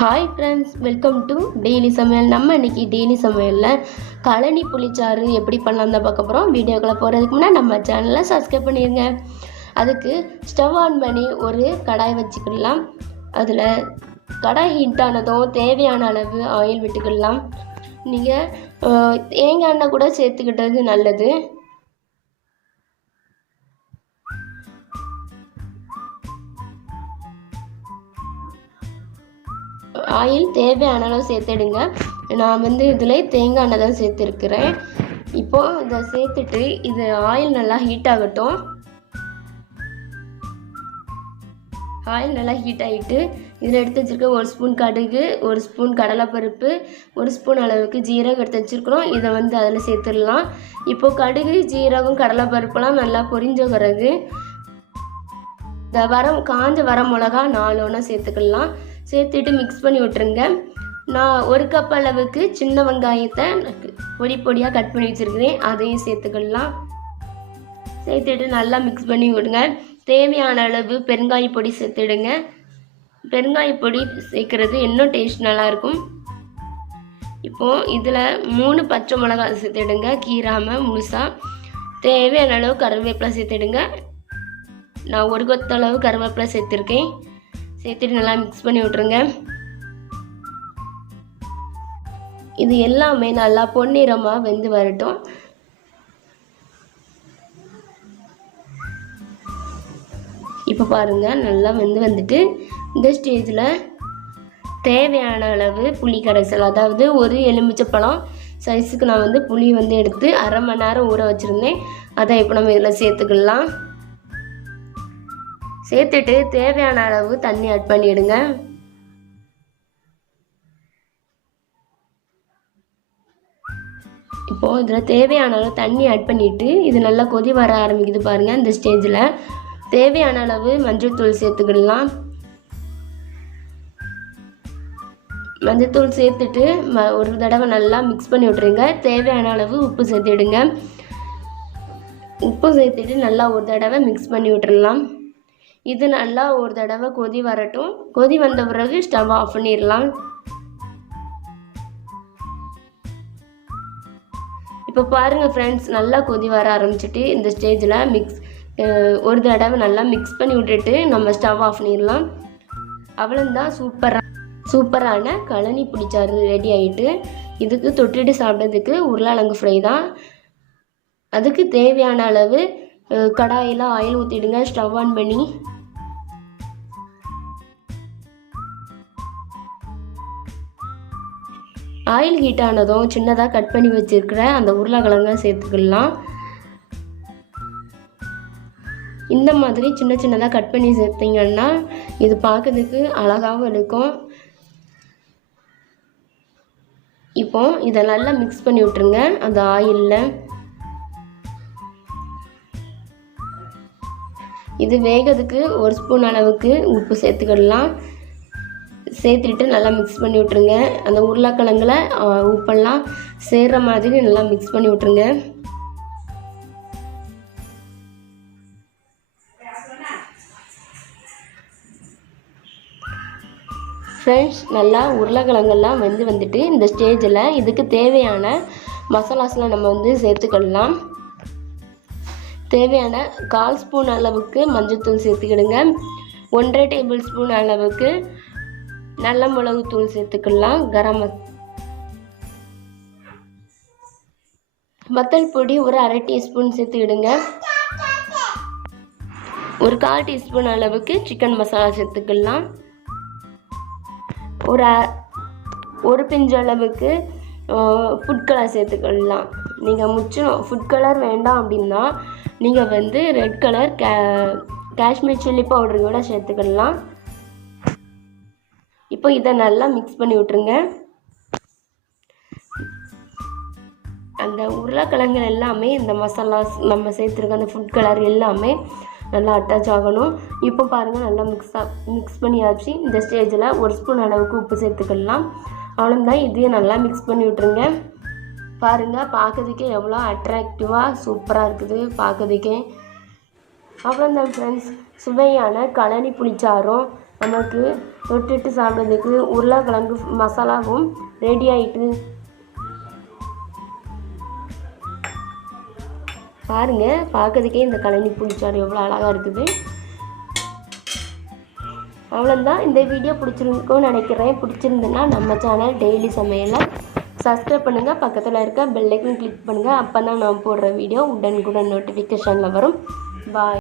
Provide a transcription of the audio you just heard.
Hi friends, welcome to daily சமையல். நம்ம இன்றைக்கி டெய்லி சமையலில் கழனி புளிச்சாறு எப்படி பண்ணலாம் தான் பார்க்க போகிறோம். வீடியோக்களை போகிறதுக்கு முன்னாடி நம்ம சேனலை சப்ஸ்கிரைப் பண்ணிடுங்க. அதுக்கு ஸ்டவ் ஆன் பண்ணி ஒரு கடாய் வச்சுக்கலாம். அதில் கடாய் ஹீட் ஆனதும் தேவையான அளவு ஆயில் விட்டுக்கலாம். நீங்கள் தேங்காய் எண்ணெய் கூட சேர்த்துக்கிட்டது நல்லது. ஆயில் தேவையான அளவு சேர்த்துடுங்க. நான் இதில் தேங்காய் எண்ணெய் தான் சேர்த்துருக்கிறேன். இப்போது இதை சேர்த்துட்டு இது ஆயில் நல்லா ஹீட் ஆகட்டும். ஆயில் நல்லா ஹீட் ஆகிட்டு இதில் எடுத்து வச்சுருக்க 1 ஸ்பூன் கடுகு, 1 ஸ்பூன் கடலைப்பருப்பு, 1 ஸ்பூன் அளவுக்கு ஜீரகம் எடுத்து வச்சுருக்கிறோம். இதை அதில் சேர்த்துடலாம். இப்போது கடுகு, ஜீரகம், கடலைப்பருப்புலாம் நல்லா பொரிஞ்ச பிறகு இந்த காஞ்ச வர மிளகா 4 ஒன்றா சேர்த்துக்கலாம். சேர்த்துட்டு மிக்ஸ் பண்ணி விட்டுருங்க. நான் 1 கப் அளவுக்கு சின்ன வெங்காயத்தை பொடி பொடியாக கட் பண்ணி வச்சுருக்கிறேன். அதையும் சேர்த்துக்கலாம். சேர்த்துட்டு நல்லா மிக்ஸ் பண்ணி விடுங்க. தேவையான அளவு பெருங்காய பொடி சேர்த்துடுங்க. பெருங்காய பொடி சேர்க்குறது இன்னும் டேஸ்ட் நல்லாயிருக்கும். இப்போது இதில் 3 பச்சை மிளகாய் சேர்த்துடுங்க, கீராமல் முழுசாக. தேவையான அளவு கருவேப்பிலை சேர்த்துடுங்க. நான் 1 கொத்தளவு கருவேப்பிலை சேர்த்துருக்கேன். சேர்த்துட்டு நல்லா மிக்ஸ் பண்ணி விட்ருங்க. இது எல்லாமே நல்லா பொன்னிறமாக வெந்து வரட்டும். இப்போ பாருங்கள், நல்லா வந்துட்டு இந்த ஸ்டேஜில் தேவையான அளவு புளி கரைசல், அதாவது ஒரு எலுமிச்சப்பழம் சைஸுக்கு நான் புளி எடுத்து 1/2 மணி நேரம் ஊற வச்சுருந்தேன். அதை இப்போ நம்ம இதில் சேர்த்துக்கலாம். சேர்த்துட்டு தேவையான அளவு தண்ணி ஆட் பண்ணிவிடுங்க. இப்போது இதில் தேவையான அளவு தண்ணி ஆட் பண்ணிவிட்டு இது நல்லா கொதி வர ஆரம்பிக்குது பாருங்கள். இந்த ஸ்டேஜில் தேவையான அளவு மஞ்சள்தூள் சேர்த்துக்கிடலாம். மஞ்சள்தூள் சேர்த்துட்டு ஒரு தடவை நல்லா மிக்ஸ் பண்ணி விட்ருங்க. தேவையான அளவு உப்பு சேர்த்துடுங்க. உப்பு சேர்த்துட்டு நல்லா ஒரு தடவை மிக்ஸ் பண்ணி விட்டுடலாம். இது நல்லா ஒரு தடவை கொதி வரட்டும். கொதி வந்த பிறகு ஸ்டவ் ஆஃப் பண்ணிடலாம். இப்போ பாருங்கள் ஃப்ரெண்ட்ஸ், நல்லா கொதி வர ஆரம்பிச்சிட்டு இந்த ஸ்டேஜில் ஒரு தடவை நல்லா மிக்ஸ் பண்ணி விட்டுட்டு நம்ம ஸ்டவ் ஆஃப் பண்ணிடலாம். அவ்வளோதான், சூப்பரான கழனி புளிச்சாறு ரெடி ஆகிட்டு. இதுக்கு தொட்டுட்டு சாப்பிட்றதுக்கு உருளைக்கிழங்கு ஃப்ரை தான். அதுக்கு தேவையான அளவு கடாயில் ஆயில் ஊற்றிடுங்க. ஸ்டவ் ஆன் பண்ணி ஆயில் ஹீட் ஆனதும் சின்னதாக கட் பண்ணி வச்சுருக்கிற அந்த உருளைக்கிழங்கை சேர்த்துக்கலாம். இந்த மாதிரி சின்ன சின்னதாக கட் பண்ணி சேர்த்திங்கன்னா இது பார்க்கறதுக்கு அழகாகவும் இருக்கும். இப்போ இதை நல்லா மிக்ஸ் பண்ணி விட்டுருங்க அந்த ஆயிலில். இது வேகிறதுக்கு 1 ஸ்பூன் அளவுக்கு உப்பு சேர்த்துக்கிடலாம். சேர்த்துட்டு நல்லா மிக்ஸ் பண்ணி விட்ருங்க. அந்த உருளைக்கிழங்குல உப்பெல்லாம் சேர்கிற மாதிரி நல்லா மிக்ஸ் பண்ணி விட்ருங்க. ஃப்ரெண்ட்ஸ், நல்லா உருளைக்கிழங்கெல்லாம் வந்துட்டு இந்த ஸ்டேஜில் இதுக்கு தேவையான மசாலாஸ்லாம் நம்ம சேர்த்துக்கிடலாம். தேவையான 1/4 ஸ்பூன் அளவுக்கு மஞ்சள்தூள் சேர்த்துக்கிடுங்க. 1.5 டேபிள் ஸ்பூன் அளவுக்கு நல்ல மிளகுத்தூள் சேர்த்துக்கலாம். வத்தல் பொடி ஒரு 1/2 டீஸ்பூன் சேர்த்துக்கிடுங்க. ஒரு 1/4 டீஸ்பூன் அளவுக்கு சிக்கன் மசாலா சேர்த்துக்கலாம். ஒரு பிஞ்சு அளவுக்கு ஃபுட் கலர் சேர்த்துக்கலாம். நீங்கள் ஃபுட் கலர் வேண்டாம் அப்படின்னா நீங்கள் red colour Kashmir chilli powder கூட சேர்த்துக்கலாம். இப்போ இதை நல்லா மிக்ஸ் பண்ணி விட்ருங்க. அந்த உருளைக்கிழங்கு எல்லாமே இந்த மசாலாஸ் நம்ம சேர்த்துருக்க அந்த ஃபுட் கலர் எல்லாமே நல்லா அட்டாச் ஆகணும். இப்போ பாருங்கள், நல்லா மிக்ஸ் பண்ணியாச்சு. இந்த ஸ்டேஜில் 1 ஸ்பூன் அளவுக்கு உப்பு சேர்த்துக்கலாம். அவ்வளோதான், இதையும் நல்லா மிக்ஸ் பண்ணி விட்ருங்க. பாருங்கள், பார்க்கறதுக்கே எவ்வளோ அட்ராக்டிவாக சூப்பராக இருக்குது பார்க்கறதுக்கே. அவ்வளோதான் ஃப்ரெண்ட்ஸ், சுவையான கழனி புளிச்சாறும் நமக்கு தொட்டுட்டு சாப்பிட்றதுக்கு உருளைக்கிழங்கு மசாலாவும் ரெடி ஆகிட்டு. பாருங்கள், பார்க்கறதுக்கே இந்த கழனி புளிச்சாறு எவ்வளோ அழகாக இருக்குது. அவ்வளோதான், இந்த வீடியோ பிடிச்சிருக்குன்னு நினைக்கிறேன். பிடிச்சிருந்துன்னா நம்ம சேனல் டெய்லி சமையலை சப்ஸ்கிரைப் பண்ணுங்கள், பக்கத்தில் இருக்க பெல் ஐக்கன் கிளிக் பண்ணுங்கள். அப்போ தான் நான் போடுற வீடியோ உடனுக்குடன் நோட்டிஃபிகேஷனில் வரும். பாய்.